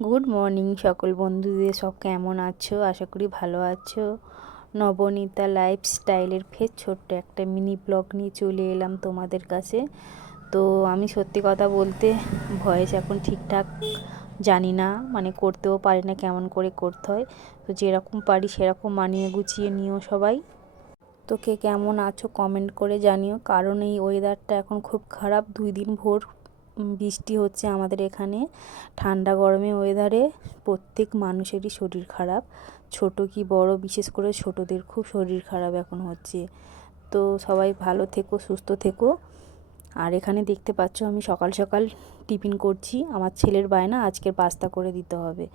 Good morning সকল বন্ধুদের, সব কেমন আছো? আশা করি ভালো আছো। নবনীতা লাইফস্টাইলের ফের ছোট্ট একটা মিনি ব্লগ নিয়ে চলে এলাম তোমাদের কাছে। তো আমি সত্যি কথা বলতে ভয়েস এখন ঠিকঠাক জানি না, মানে করতেও পারি না, কেমন করে করতে হয়। তো যেরকম পারি সেরকম মানিয়ে গুছিয়ে নিও সবাই। তো কে কেমন আছো কমেন্ট করে জানিও, কারণ এই ওয়েদারটা এখন খুব খারাপ। 2 দিন ভোর বৃষ্টি হচ্ছে আমাদের এখানে। ঠান্ডা গরমে ওয়েদারে প্রত্যেক মানুষেরই শরীর খারাপ, ছোট কি বড়, বিশেষ করে ছোটদের খুব শরীর খারাপ এখন হচ্ছে। তো সবাই ভালো থেকো, সুস্থ থেকো। আর এখানে দেখতে পাচ্ছ আমি সকাল সকাল টিফিন করছি। আমার ছেলের বায়না আজকের পাস্তা করে দিতে হবে।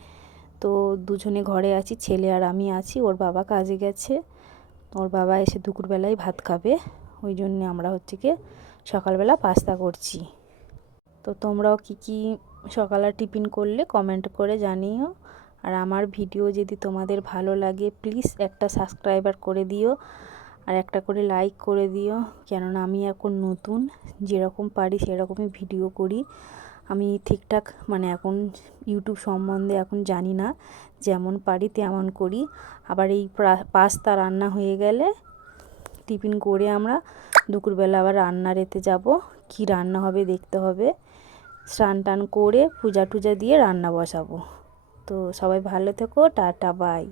তো দুজনে ঘরে আছি, ছেলে আর আমি আছি। ওর বাবা কাজে গেছে, ওর বাবা এসে দুপুরবেলায় ভাত খাবে, ওই জন্যে আমরা হচ্ছে কি সকালবেলা পাস্তা করছি। তো তোমরাও কি সকালে টিফিন করলে কমেন্ট করে জানিও। আর আমার ভিডিও যদি তোমাদের ভালো লাগে প্লিজ একটা সাবস্ক্রাইবার করে দিও, আর একটা করে লাইক করে দিও। কেননা আমি এখন নতুন, যেরকম পারি সেরকমই ভিডিও করি। আমি ঠিকঠাক মানে এখন ইউটিউব সম্বন্ধে এখন জানি না, যেমন পারি তেমন করি। আবার এই পাস্তা রান্না হয়ে গেলে টিফিন করে আমরা দুপুরবেলা আবার রান্নার এতে যাব। কি রান্না হবে দেখতে হবে। স্নান টান করে পূজা টুজা দিয়ে রান্না বসাবো। তো সবাই ভালো থেকো, টাটা বাই।